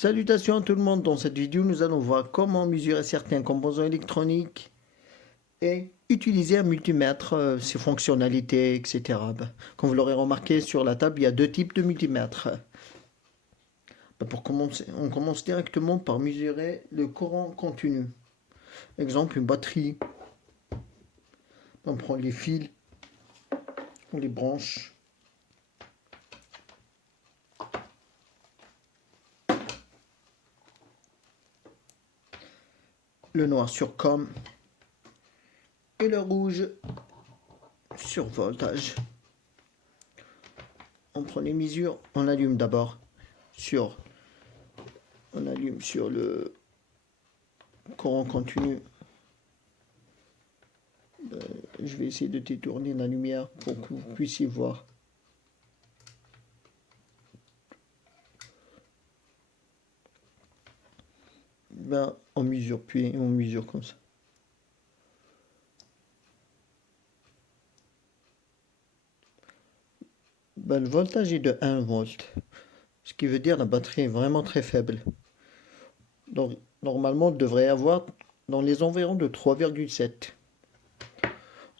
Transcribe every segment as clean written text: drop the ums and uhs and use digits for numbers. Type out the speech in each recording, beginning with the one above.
Salutations à tout le monde, dans cette vidéo nous allons voir comment mesurer certains composants électroniques et utiliser un multimètre, ses fonctionnalités, etc. Comme vous l'aurez remarqué sur la table, il y a deux types de multimètres. Pour commencer, on commence directement par mesurer le courant continu. Exemple, une batterie. On prend les fils, on les branche. Le noir sur COM et le rouge sur voltage. On prend les mesures, on allume d'abord sur le courant continu. Je vais essayer de détourner la lumière pour que vous puissiez voir. On mesure, puis on mesure comme ça. Le voltage est de 1 volt, ce qui veut dire que la batterie est vraiment très faible. Donc, normalement, on devrait avoir dans les environs de 3,7.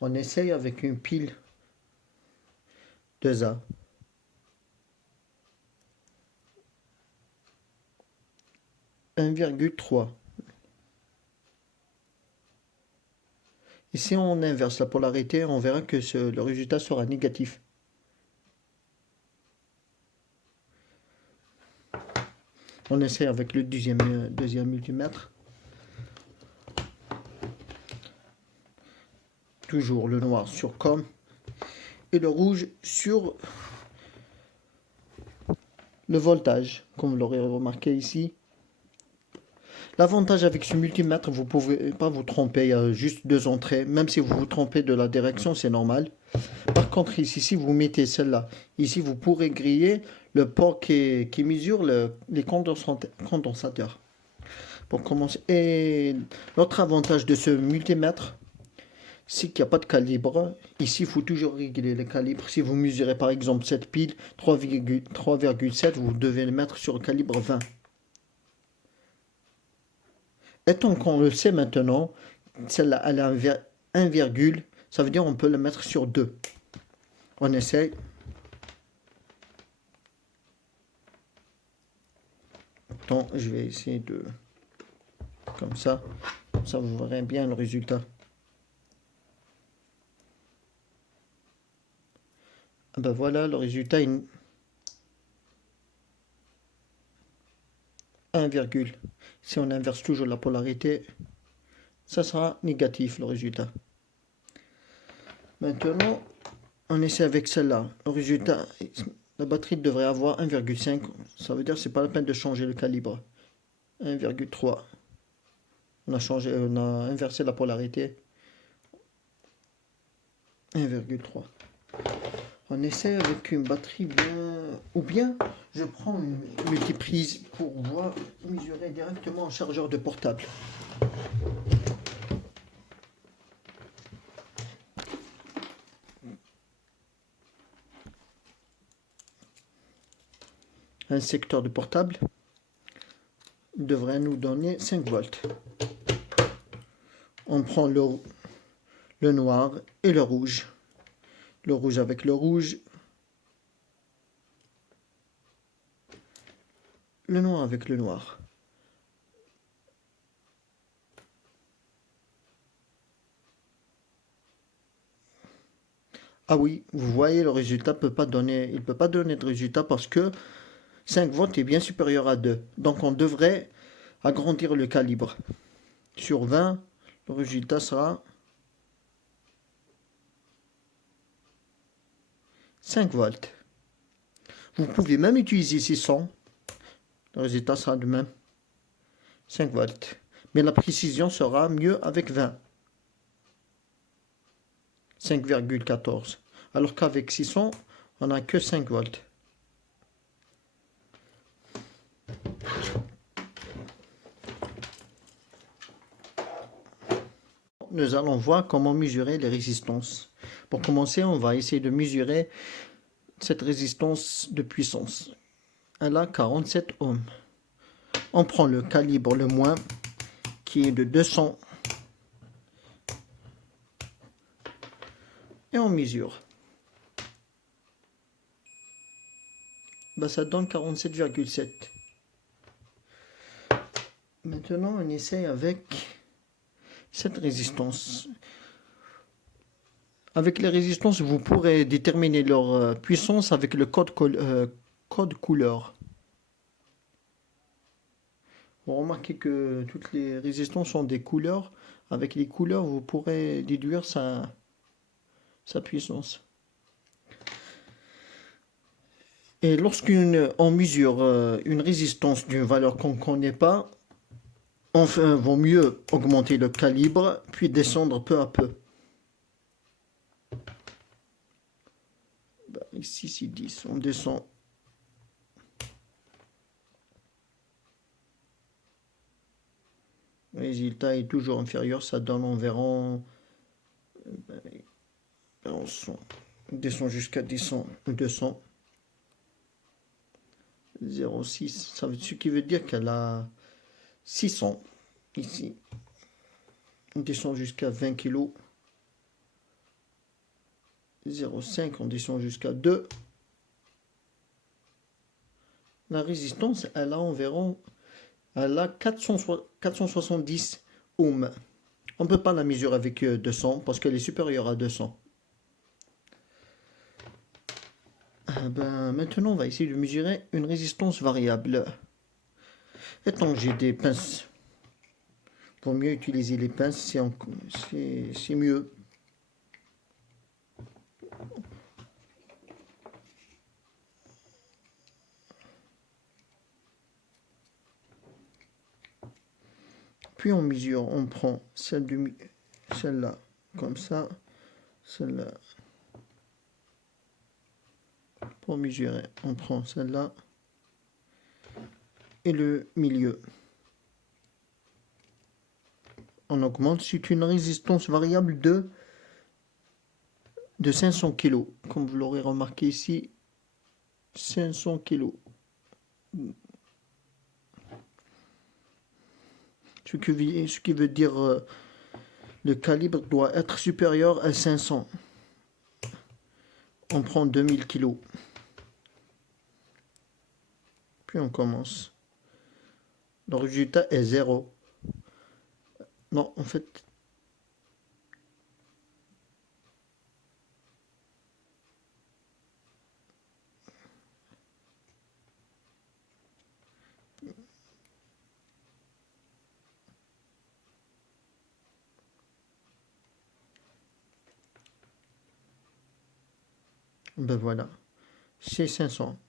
On essaye avec une pile 2A. « 1,3. Et si on inverse la polarité, on verra que le résultat sera négatif. On essaie avec le deuxième multimètre. Toujours le noir sur COM et le rouge sur le voltage, comme vous l'aurez remarqué ici. L'avantage avec ce multimètre, vous ne pouvez pas vous tromper, il y a juste deux entrées. Même si vous vous trompez de la direction, c'est normal. Par contre, ici, si vous mettez celle-là, ici, vous pourrez griller le port qui mesure les condensateurs. Pour commencer. Et l'autre avantage de ce multimètre, c'est qu'il n'y a pas de calibre. Ici, il faut toujours régler le calibre. Si vous mesurez par exemple cette pile 3,7, vous devez le mettre sur le calibre 20. Étant qu'on le sait maintenant, celle-là, elle a 1, ça veut dire on peut le mettre sur 2. On essaye. Attends, je vais essayer de... Comme ça vous verrez bien le résultat. Voilà, le résultat est 1, si on inverse toujours la polarité, ça sera négatif le résultat. Maintenant, on essaie avec celle-là. Le résultat, la batterie devrait avoir 1,5. Ça veut dire que c'est pas la peine de changer le calibre. 1,3. On a inversé la polarité. 1,3. On essaie avec une batterie bien... Ou bien, je prends une multiprise pour mesurer directement un chargeur de portable. Un secteur de portable devrait nous donner 5 volts. On prend le noir et le rouge. Le rouge avec le rouge. Le noir avec le noir. Ah oui, vous voyez, le résultat il peut pas donner de résultat parce que 5 volts est bien supérieur à 2. Donc on devrait agrandir le calibre. Sur 20, le résultat sera 5 volts. Vous pouvez même utiliser 600. Le résultat sera de même. 5 volts. Mais la précision sera mieux avec 20. 5,14. Alors qu'avec 600, on n'a que 5 volts. Nous allons voir comment mesurer les résistances. Pour commencer, on va essayer de mesurer cette résistance de puissance. Elle a 47 ohms. On prend le calibre le moins, qui est de 200. Et on mesure. Ben, ça donne 47,7. Maintenant, on essaye avec cette résistance. Avec les résistances, vous pourrez déterminer leur puissance avec le code couleur. Vous remarquez que toutes les résistances ont des couleurs. Avec les couleurs, vous pourrez déduire sa puissance. Et lorsqu'on mesure une résistance d'une valeur qu'on ne connaît pas, enfin, vaut mieux augmenter le calibre, puis descendre peu à peu. Ben, ici, c'est 10. On descend. Le résultat est toujours inférieur. Ça donne environ... on descend jusqu'à 200. 0,6. Ce qui veut dire qu'elle a 600 ici. On descend jusqu'à 20 kg. 0,5, on descend jusqu'à 2. La résistance, elle a environ 470 ohms. On ne peut pas la mesurer avec 200 parce qu'elle est supérieure à 200. Ben, maintenant, on va essayer de mesurer une résistance variable. Étant que j'ai des pinces, pour mieux utiliser les pinces, c'est mieux. Puis on mesure, on prend celle-là comme ça, celle-là. Pour mesurer, on prend celle-là et le milieu. On augmente, c'est une résistance variable de 500 kg. Comme vous l'aurez remarqué ici, 500 kg. Ce qui veut dire le calibre doit être supérieur à 500. On prend 2000 kg. Puis on commence. Le résultat est 0. Non, en fait... Ben voilà, c'est 500.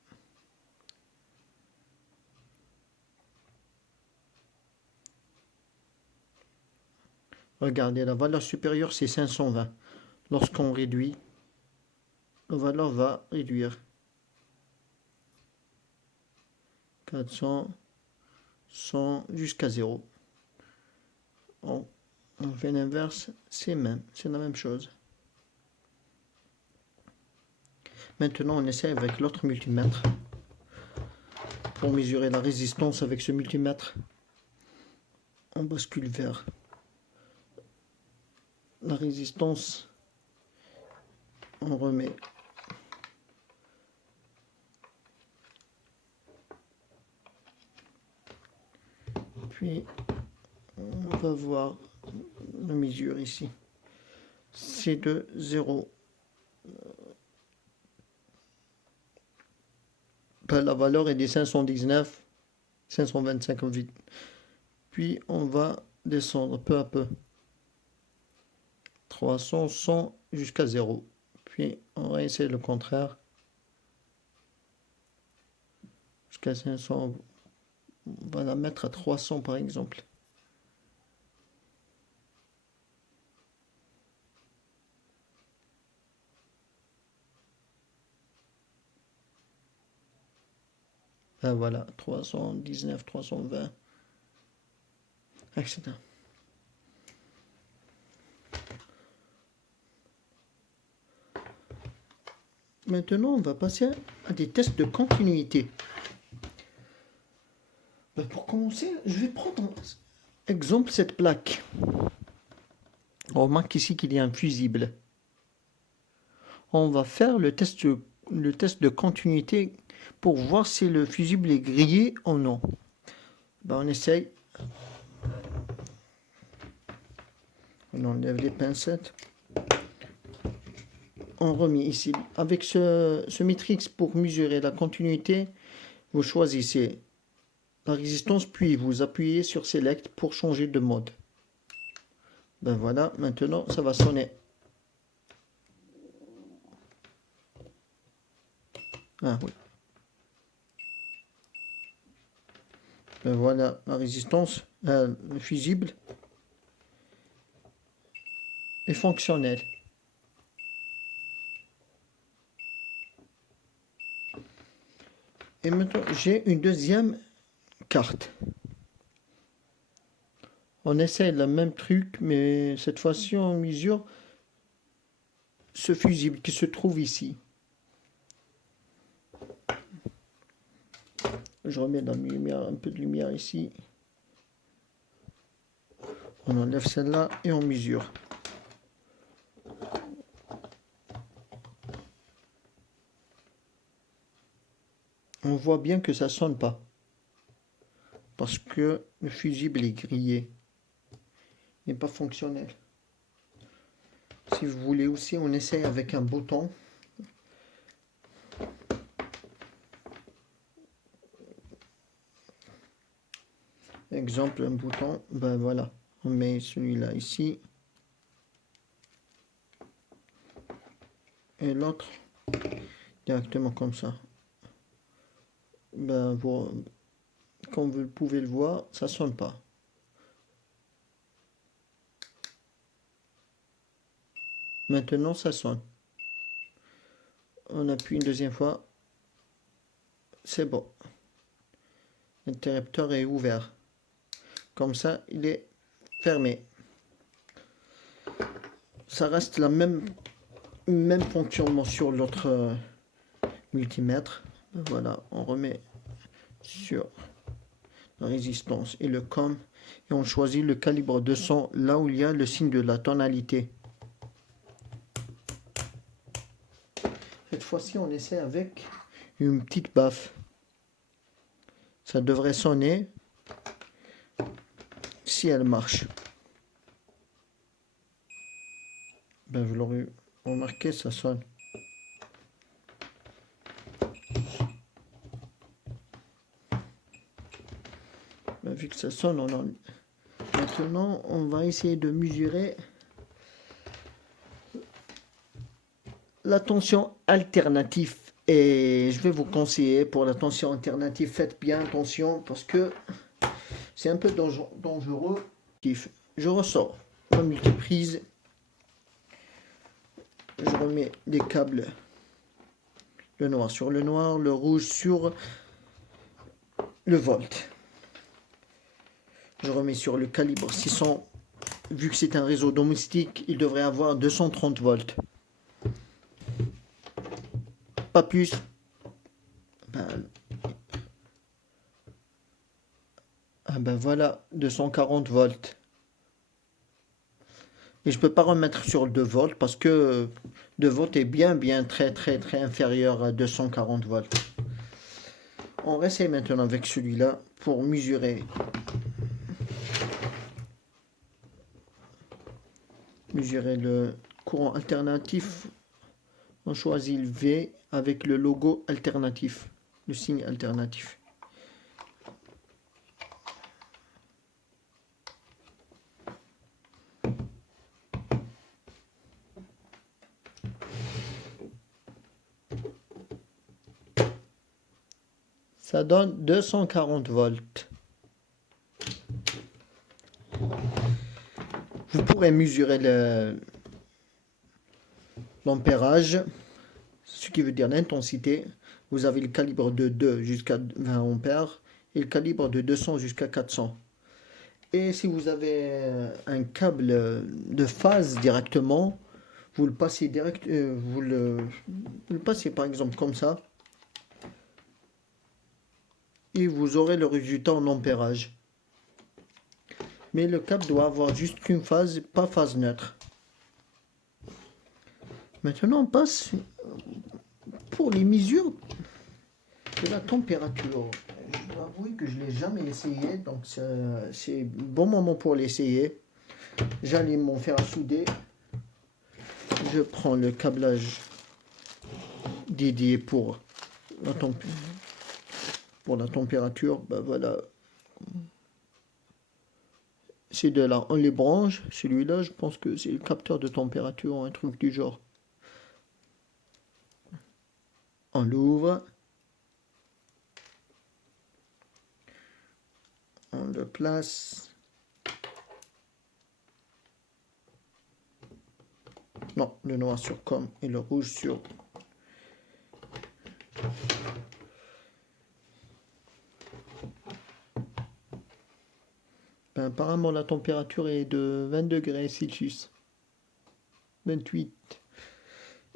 Regardez, la valeur supérieure, c'est 520. Lorsqu'on réduit, la valeur va réduire. 400, 100, jusqu'à 0. On fait l'inverse, c'est la même chose. Maintenant, on essaie avec l'autre multimètre. Pour mesurer la résistance avec ce multimètre, on bascule vers la résistance. On remet. Puis, on va voir la mesure ici. C'est de 0. La valeur est de 519, 525 vite. Puis on va descendre peu à peu. 300, 100 jusqu'à 0. Puis on va essayer le contraire. Jusqu'à 500. On va la mettre à 300 par exemple. Ah, voilà, 319, 320, etc. Maintenant, on va passer à des tests de continuité. Ben, pour commencer, je vais prendre exemple cette plaque. On remarque ici qu'il y a un fusible. On va faire le test de continuité pour voir si le fusible est grillé ou non. Ben, on essaye. On enlève les pincettes. On remet ici. Avec ce matrix pour mesurer la continuité, vous choisissez la résistance, puis vous appuyez sur Select pour changer de mode. Ben voilà, maintenant ça va sonner. Ah oui. Ben voilà, la résistance, le fusible est fonctionnel. Et maintenant, j'ai une deuxième carte. On essaie le même truc, mais cette fois-ci, on mesure ce fusible qui se trouve ici. Je remets la lumière, un peu de lumière ici. On enlève celle-là et on mesure. On voit bien que ça sonne pas. Parce que le fusible est grillé. Il n'est pas fonctionnel. Si vous voulez aussi, on essaye avec un bouton. Exemple, un bouton. Ben voilà. On met celui-là ici. Et l'autre directement comme ça. Ben, comme vous pouvez le voir, ça sonne pas. Maintenant, ça sonne. On appuie une deuxième fois. C'est bon. L'interrupteur est ouvert. Comme ça, il est fermé. Ça reste la même fonctionnement sur l'autre multimètre. Voilà, on remet sur la résistance et le COM et on choisit le calibre de son là où il y a le signe de la tonalité. Cette fois-ci, on essaie avec une petite baffe. Ça devrait sonner si elle marche. Ben, vous l'aurez remarqué, ça sonne. Ben, vu que ça sonne, maintenant, on va essayer de mesurer la tension alternative. Et je vais vous conseiller pour la tension alternative, faites bien attention parce que c'est un peu dangereux. Je ressors la multiprise. Je remets les câbles, le noir sur le noir, le rouge sur le volt. Je remets sur le calibre 600. Vu que c'est un réseau domestique, il devrait avoir 230 volts. Pas plus. Ben voilà, 240 volts. Et je peux pas remettre sur le 2 volts parce que 2 volts est bien très inférieur à 240 volts. On réessaye maintenant avec celui-là pour mesurer. Mesurer le courant alternatif. On choisit le V avec le logo alternatif, le signe alternatif. Ça donne 240 volts. Vous pourrez mesurer l'ampérage, ce qui veut dire l'intensité. Vous avez le calibre de 2 jusqu'à 20 ampères et le calibre de 200 jusqu'à 400. Et si vous avez un câble de phase directement, vous le passez vous le passez par exemple comme ça. et vous aurez le résultat en ampérage. Mais le câble doit avoir juste qu'une phase, pas phase neutre. Maintenant, on passe pour les mesures de la température. Je dois avouer que je ne l'ai jamais essayé, donc c'est bon moment pour l'essayer. J'allume mon fer à souder. Je prends le câblage dédié pour la température. Ben voilà. C'est de là, on les branche. Celui-là, je pense que c'est le capteur de température, un truc du genre. On l'ouvre. On le place. Non, le noir sur com et le rouge sur. Ben, apparemment, la température est de 20 degrés Celsius. 28.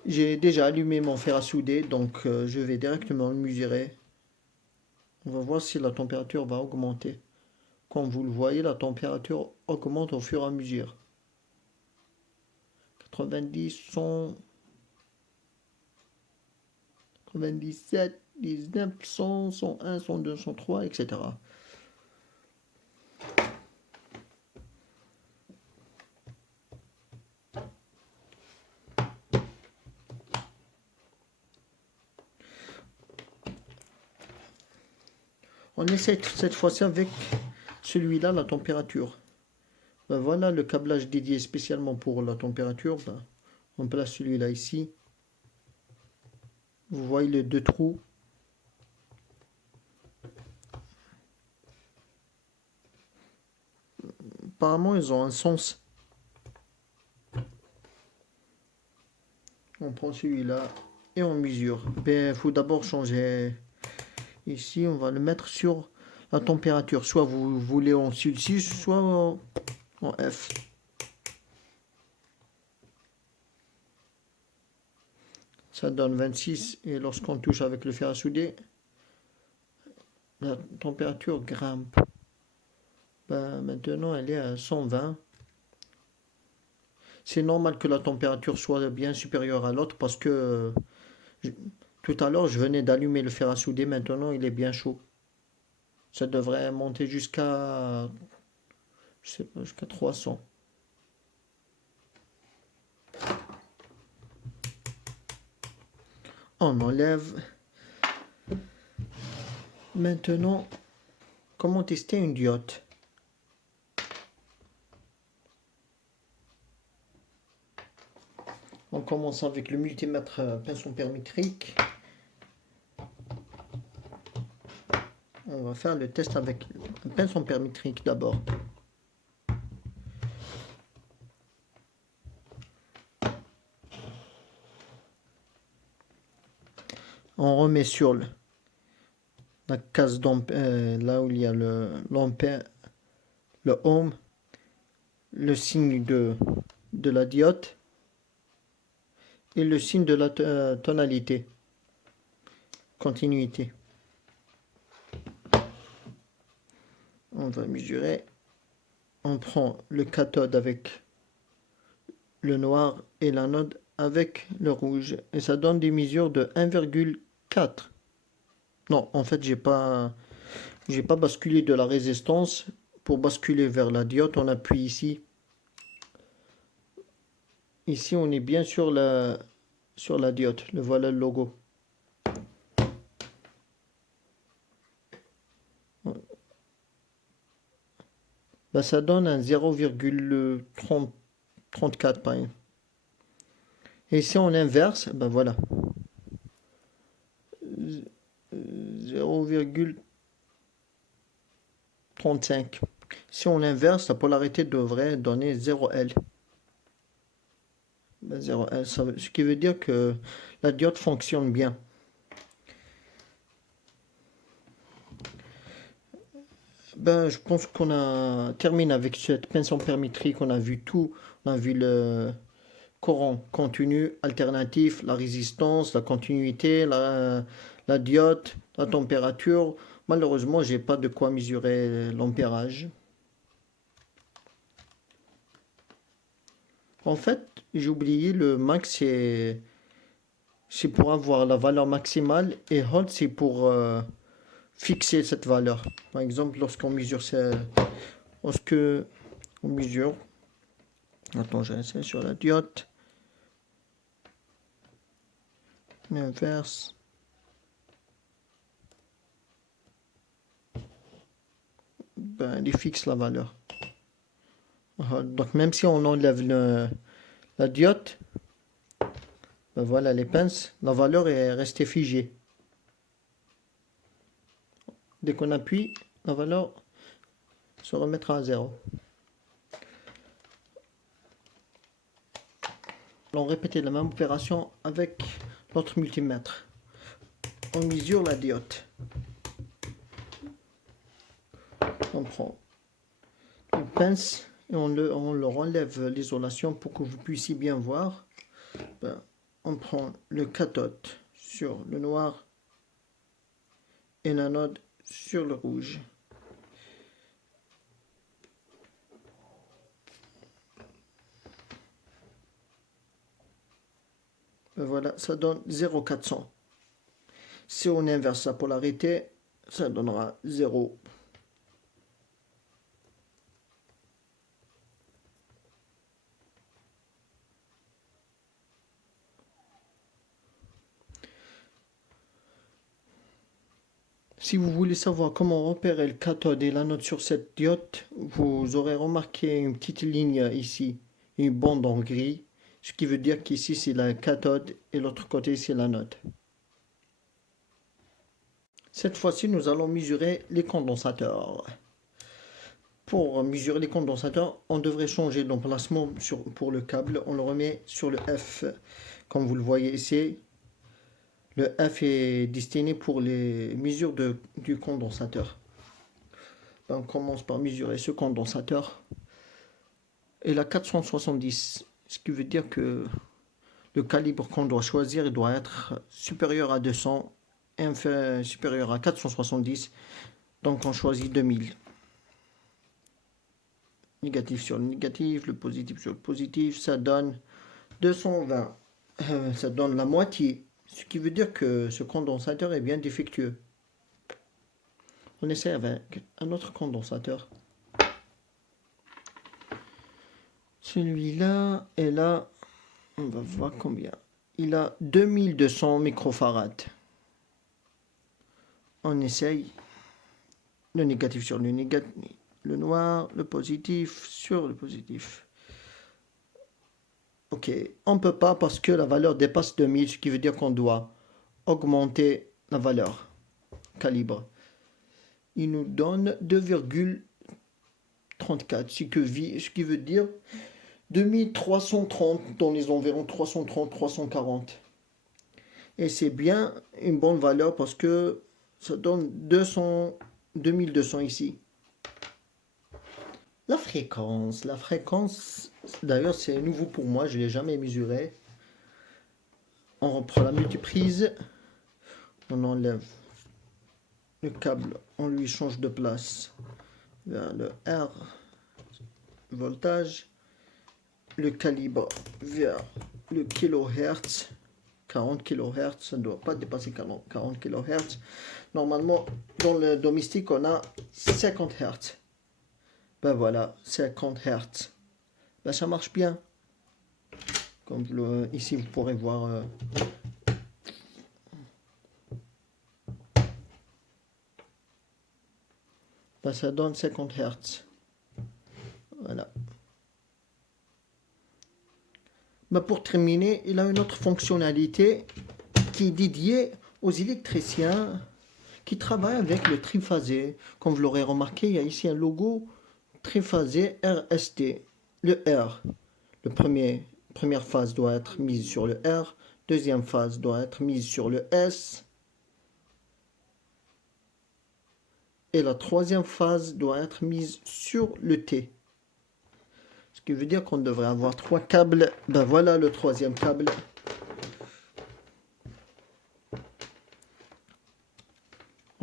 J'ai déjà allumé mon fer à souder, donc je vais directement le mesurer. On va voir si la température va augmenter. Comme vous le voyez, la température augmente au fur et à mesure. 90, 100, 97, 19, 100, 101, 102, 103, etc. On essaie cette fois-ci avec celui-là, la température. Ben voilà le câblage dédié spécialement pour la température. Ben, on place celui-là ici. Vous voyez les deux trous. Apparemment, ils ont un sens. On prend celui-là et on mesure. Ben, faut d'abord changer. Ici, on va le mettre sur la température. Soit vous voulez en Celsius, soit en F. Ça donne 26 et lorsqu'on touche avec le fer à souder, la température grimpe. Ben, maintenant, elle est à 120. C'est normal que la température soit bien supérieure à l'autre parce que tout à l'heure, je venais d'allumer le fer à souder. Maintenant, il est bien chaud. Ça devrait monter jusqu'à, je sais pas, jusqu'à 300. On enlève. Maintenant, comment tester une diode? On commence avec le multimètre pince ampère-métrique. On va faire le test avec un pince ampère-métrique d'abord. On remet sur la case d'ampère, là où il y a l'ampère, le ohm, le signe de la diode et le signe de la tonalité, continuité. On va mesurer. On prend le cathode avec le noir et l'anode avec le rouge. Et ça donne des mesures de 1,4. Non, en fait, j'ai pas basculé de la résistance. Pour basculer vers la diode, on appuie ici. Ici, on est bien sur la diode. Le voilà le logo. Là, ça donne un 0,34 par exemple. Et si on inverse, ben voilà. 0,35. Si on inverse, la polarité devrait donner 0L. Ben 0L, ce qui veut dire que la diode fonctionne bien. Ben, je pense qu'on a terminé avec cette pince ampère-métrique. On a vu tout. On a vu le courant continu, alternatif, la résistance, la continuité, la diode, la température. Malheureusement, j'ai pas de quoi mesurer l'ampérage. En fait, j'ai oublié le max, c'est pour avoir la valeur maximale et hold, c'est pour fixer cette valeur. Par exemple, lorsque on mesure, attends, j'essaie sur la diode, inverse. Ben, il fixe la valeur. Donc même si on enlève la diode, ben voilà les pinces, la valeur est restée figée. Dès qu'on appuie, la valeur se remettra à 0. On répète la même opération avec notre multimètre. On mesure la diode. On prend une pince et on leur enlève l'isolation pour que vous puissiez bien voir. Ben, on prend le cathode sur le noir et l'anode sur le rouge. Ben voilà, ça donne 0,400. Si on inverse la polarité, ça donnera 0. Si vous voulez savoir comment repérer le cathode et l'anode sur cette diode, vous aurez remarqué une petite ligne ici, une bande en gris, ce qui veut dire qu'ici c'est la cathode et l'autre côté c'est l'anode. Cette fois-ci, nous allons mesurer les condensateurs. Pour mesurer les condensateurs, on devrait changer d'emplacement pour le câble. On le remet sur le F, comme vous le voyez ici. Le F est destiné pour les mesures du condensateur. On commence par mesurer ce condensateur. Il a 470, ce qui veut dire que le calibre qu'on doit choisir il doit être supérieur à 200 et supérieur à 470. Donc on choisit 2000. Négatif sur le négatif, le positif sur le positif, ça donne 220. Ça donne la moitié. Ce qui veut dire que ce condensateur est bien défectueux. On essaie avec un autre condensateur. Celui-là est là. On va voir combien. Il a 2200 microfarads. On essaye le négatif sur le négatif. Le noir, le positif sur le positif. Ok, on ne peut pas parce que la valeur dépasse 2000, ce qui veut dire qu'on doit augmenter la valeur calibre. Il nous donne 2,34, ce qui veut dire 2330 dans les environs 330-340. Et c'est bien une bonne valeur parce que ça donne 2200 ici. La fréquence, d'ailleurs c'est nouveau pour moi, je ne l'ai jamais mesuré. On reprend la multiprise, on enlève le câble, on lui change de place vers le R, voltage, le calibre vers le kHz, 40 kHz, ça ne doit pas dépasser 40 kHz. Normalement, dans le domestique, on a 50 Hz. Ben voilà, 50 Hz. Ben ça marche bien. Comme ici, vous pourrez voir. Ben ça donne 50 Hz. Voilà. Ben pour terminer, il a une autre fonctionnalité qui est dédiée aux électriciens qui travaillent avec le triphasé. Comme vous l'aurez remarqué, il y a ici un logo triphasé RST. Le R, première phase doit être mise sur le R, deuxième phase doit être mise sur le S, et la troisième phase doit être mise sur le T. Ce qui veut dire qu'on devrait avoir 3 câbles. Ben voilà le troisième câble.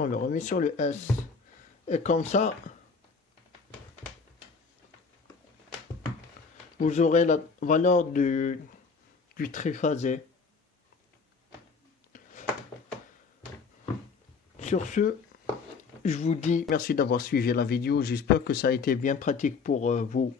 On le remet sur le S. Et comme ça, vous aurez la valeur du triphasé. Sur ce, je vous dis merci d'avoir suivi la vidéo. J'espère que ça a été bien pratique pour vous.